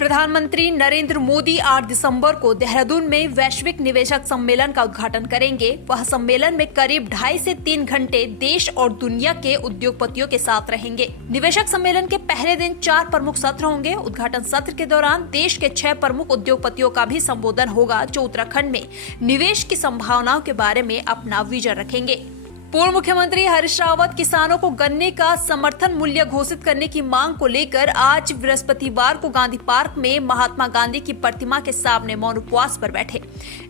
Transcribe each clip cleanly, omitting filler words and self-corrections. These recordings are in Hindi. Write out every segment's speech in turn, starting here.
प्रधानमंत्री नरेंद्र मोदी 8 दिसंबर को देहरादून में वैश्विक निवेशक सम्मेलन का उद्घाटन करेंगे। वह सम्मेलन में करीब 2.5 से 3 घंटे देश और दुनिया के उद्योगपतियों के साथ रहेंगे। निवेशक सम्मेलन के पहले दिन 4 प्रमुख सत्र होंगे। उद्घाटन सत्र के दौरान देश के 6 प्रमुख उद्योगपतियों का भी संबोधन होगा, जो उत्तराखंड में निवेश की संभावनाओं के बारे में अपना विजन रखेंगे। पूर्व मुख्यमंत्री हरीश रावत किसानों को गन्ने का समर्थन मूल्य घोषित करने की मांग को लेकर आज बृहस्पतिवार को गांधी पार्क में महात्मा गांधी की प्रतिमा के सामने मौन उपवास पर बैठे।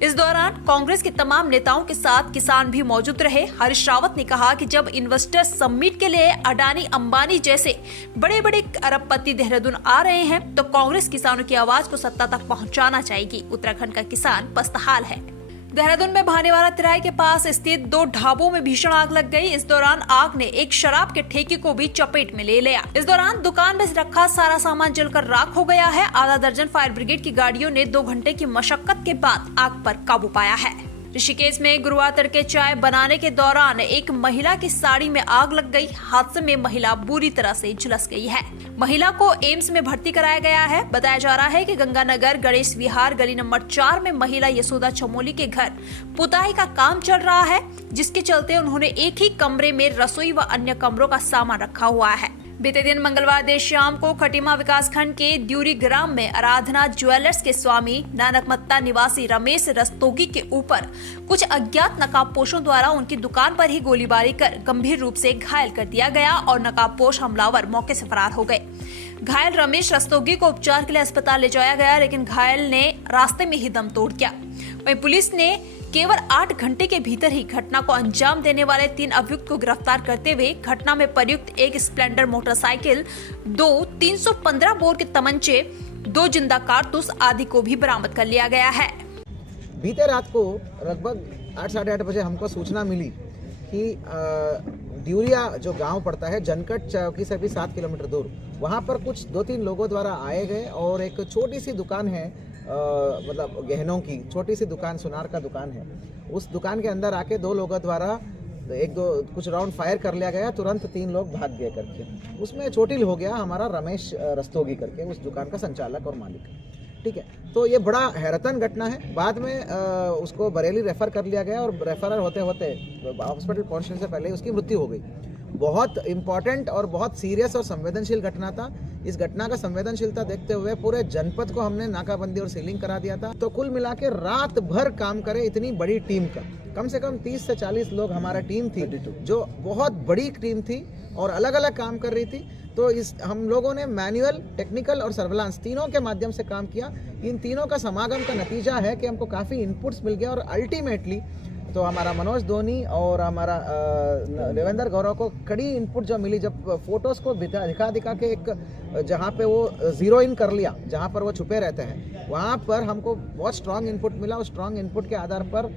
इस दौरान कांग्रेस के तमाम नेताओं के साथ किसान भी मौजूद रहे। हरीश रावत ने कहा कि जब इन्वेस्टर्स समिट के लिए अडानी अंबानी जैसे बड़े बड़े अरबपति देहरादून आ रहे हैं तो कांग्रेस किसानों की आवाज को सत्ता तक पहुंचाना चाहेगी। उत्तराखंड का किसान पस्तहाल है। देहरादून में भानेवाला तिराहे के पास स्थित 2 ढाबों में भीषण आग लग गई। इस दौरान आग ने एक शराब के ठेके को भी चपेट में ले लिया। इस दौरान दुकान में रखा सारा सामान जलकर राख हो गया है। आधा दर्जन फायर ब्रिगेड की गाड़ियों ने 2 घंटे की मशक्कत के बाद आग पर काबू पाया है। ऋषिकेश में गुरुवार तड़के चाय बनाने के दौरान एक महिला की साड़ी में आग लग गई। हादसे में महिला बुरी तरह से झुलस गई है। महिला को एम्स में भर्ती कराया गया है। बताया जा रहा है कि गंगानगर गणेश विहार गली नंबर 4 में महिला यशोदा चमोली के घर पुताई का काम चल रहा है, जिसके चलते उन्होंने एक ही कमरे में रसोई व अन्य कमरों का सामान रखा हुआ है। बीते दिन मंगलवार देर शाम को खटीमा विकासखंड के द्यूरी ग्राम में आराधना ज्वेलर्स के स्वामी नानकमत्ता निवासी रमेश रस्तोगी के ऊपर कुछ अज्ञात नकाबपोशों द्वारा उनकी दुकान पर ही गोलीबारी कर गंभीर रूप से घायल कर दिया गया और नकाबपोश हमलावर मौके से फरार हो गए। घायल रमेश रस्तोगी को उपचार के लिए अस्पताल ले जाया गया, लेकिन घायल ने रास्ते में ही दम तोड़ दिया। वहीं पुलिस ने केवल 8 घंटे के भीतर ही घटना को अंजाम देने वाले 3 अभियुक्त को गिरफ्तार करते हुए घटना में प्रयुक्त एक स्प्लेंडर मोटरसाइकिल, 2 315 बोर के तमंचे, 2 जिंदा कारतूस आदि को भी बरामद कर लिया गया है। बीते रात को लगभग 8 साढ़े 8 बजे हमको सूचना मिली कि ड्यूरिया जो गांव पड़ता है जनकट चौकी से भी 7 किलोमीटर दूर, वहां पर कुछ 2-3 लोगों द्वारा आए गए और एक छोटी सी दुकान है, मतलब गहनों की छोटी सी दुकान, सुनार का दुकान है। उस दुकान के अंदर आके 2 लोगों द्वारा कुछ राउंड फायर कर लिया गया। तुरंत 3 लोग भाग गए करके। उसमें चोटिल हो गया हमारा रमेश रस्तोगी करके, उस दुकान का संचालक और मालिक। ठीक है, तो ये बड़ा हैरतन घटना है। बाद में उसको बरेली रेफर कर लिया गया और रेफर होते होते हॉस्पिटल पहुंचने से पहले उसकी मृत्यु हो गई। बहुत इंपॉर्टेंट और बहुत सीरियस और संवेदनशील घटना था। इस घटना का संवेदनशीलता देखते हुए पूरे जनपद को हमने नाकाबंदी और सीलिंग करा दिया था। तो कुल मिला के रात भर काम करे इतनी बड़ी टीम का कम से कम 30 से 40 लोग हमारा टीम थी, जो बहुत बड़ी टीम थी और अलग अलग काम कर रही थी। तो हम लोगों ने मैनुअल, टेक्निकल और सर्विलांस तीनों के माध्यम से काम किया। इन तीनों का समागम का नतीजा है कि हमको काफ़ी इनपुट्स मिल गया और अल्टीमेटली तो हमारा मनोज धोनी और हमारा देवेंद्र गौरव को कड़ी इनपुट जो मिली, जब फोटोज को दिखा के एक जहाँ पे वो जीरो इन कर लिया, जहाँ पर वो छुपे रहते हैं, वहाँ पर हमको बहुत स्ट्रांग इनपुट मिला। उस स्ट्रांग इनपुट के आधार पर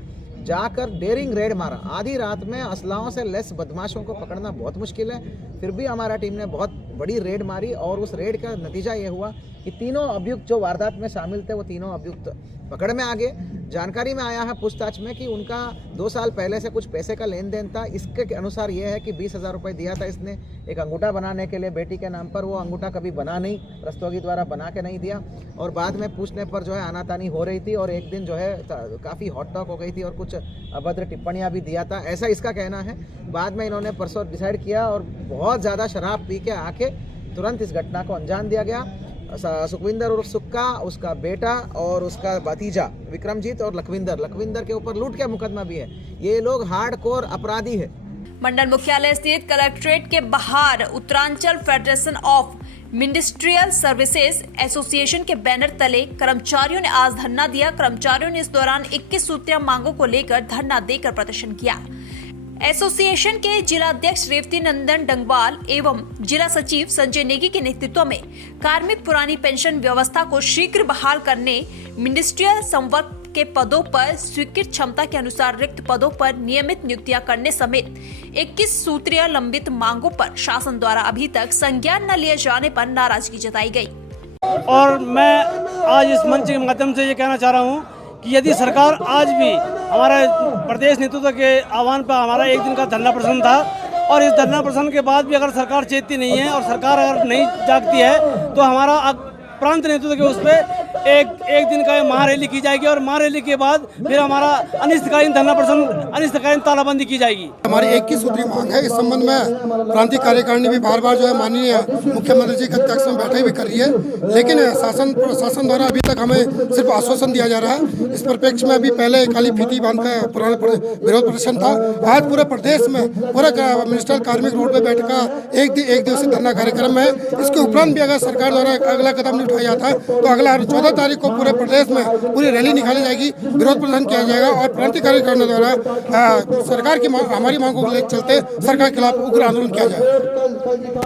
जाकर डेयरिंग रेड मारा। आधी रात में असलाहों से लेस बदमाशों को पकड़ना बहुत मुश्किल है, फिर भी हमारा टीम ने बहुत बड़ी रेड मारी और उस रेड का नतीजा ये हुआ कि तीनों अभियुक्त जो वारदात में शामिल थे वो तीनों अभियुक्त पकड़ में आ गए। जानकारी में आया है पूछताछ में कि उनका 2 साल पहले से कुछ पैसे का लेन देन था। इसके अनुसार ये है कि 20,000 रुपये दिया था इसने एक अंगूठा बनाने के लिए बेटी के नाम पर। वो अंगूठा कभी बना नहीं, रस्तोगी द्वारा बना के नहीं दिया और बाद में पूछने पर जो है आनातानी हो रही थी और एक दिन जो है काफ़ी हॉट टॉक हो गई थी और कुछ अभद्र टिप्पणियाँ भी दिया था, ऐसा इसका कहना है। बाद में इन्होंने परसों डिसाइड किया और बहुत ज़्यादा शराब पी के आके तुरंत इस घटना को अंजाम दिया गया। सुखविंदर उर्फ सुक्का, उसका बेटा और उसका भतीजा विक्रमजीत और लखविंदर के ऊपर लूट का मुकदमा भी है। ये लोग हार्डकोर अपराधी है। मंडल मुख्यालय स्थित कलेक्ट्रेट के बाहर Uttaranchal federation of ministerial services association के बैनर तले कर्मचारियों ने आज धरना दिया। कर्मचारियों ने इस दौरान 21 सूत्रीय मांगों को लेकर धरना देकर प्रदर्शन किया। एसोसिएशन के जिलाध्यक्ष रेवती नंदन डंगवाल एवं जिला सचिव संजय नेगी के नेतृत्व में कार्मिक पुरानी पेंशन व्यवस्था को शीघ्र बहाल करने, मिनिस्ट्रियल संवर्ग के पदों पर स्वीकृत क्षमता के अनुसार रिक्त पदों पर नियमित नियुक्तियां करने समेत 21 सूत्रीय लंबित मांगों पर शासन द्वारा अभी तक संज्ञान न लिए जाने पर नाराजगी जताई गई। और मैं आज इस मंच के माध्यम से ये कहना चाह रहा हूँ कि यदि सरकार आज भी हमारा प्रदेश नेतृत्व के आह्वान पर हमारा 1 दिन का धरना प्रदर्शन था और इस धरना प्रदर्शन के बाद भी अगर सरकार चेतती नहीं है और सरकार अगर नहीं जागती है तो हमारा प्रांत नेतृत्व के उस पर एक दिन का महारैली की जाएगी और महारैली के बाद फिर हमारा अनिश्चितकालीन धरना प्रदर्शन, अनिश्चितकालीन तालाबंदी की जाएगी। हमारी 21 सूत्री मांग है। इस संबंध में प्रांतीय कार्यकारिणी भी बार बार जो है माननीय मुख्यमंत्री जी के अध्यक्ष में बैठक भी कर रही है, लेकिन शासन द्वारा अभी तक हमें सिर्फ आश्वासन दिया जा रहा है। इस परिप्रेक्ष्य में अभी पहले काली फीती बांध का पुराना विरोध प्रदर्शन था। आज पूरे प्रदेश में पूरा मिनिस्टर कार्मिक रोड पे बैठक का एक दिवसीय धरना कार्यक्रम है। इसके उपरांत भी अगर सरकार द्वारा अगला कदम नहीं उठाया जाता है तो अगला 14 तारीख को पूरे प्रदेश में पूरी रैली निकाली जाएगी, विरोध प्रदर्शन किया जाएगा और प्रांतीय कार्यकारिणी द्वारा सरकार की हमारी मांगों को लेकर चलते सरकार के खिलाफ उग्र आंदोलन किया जाएगा।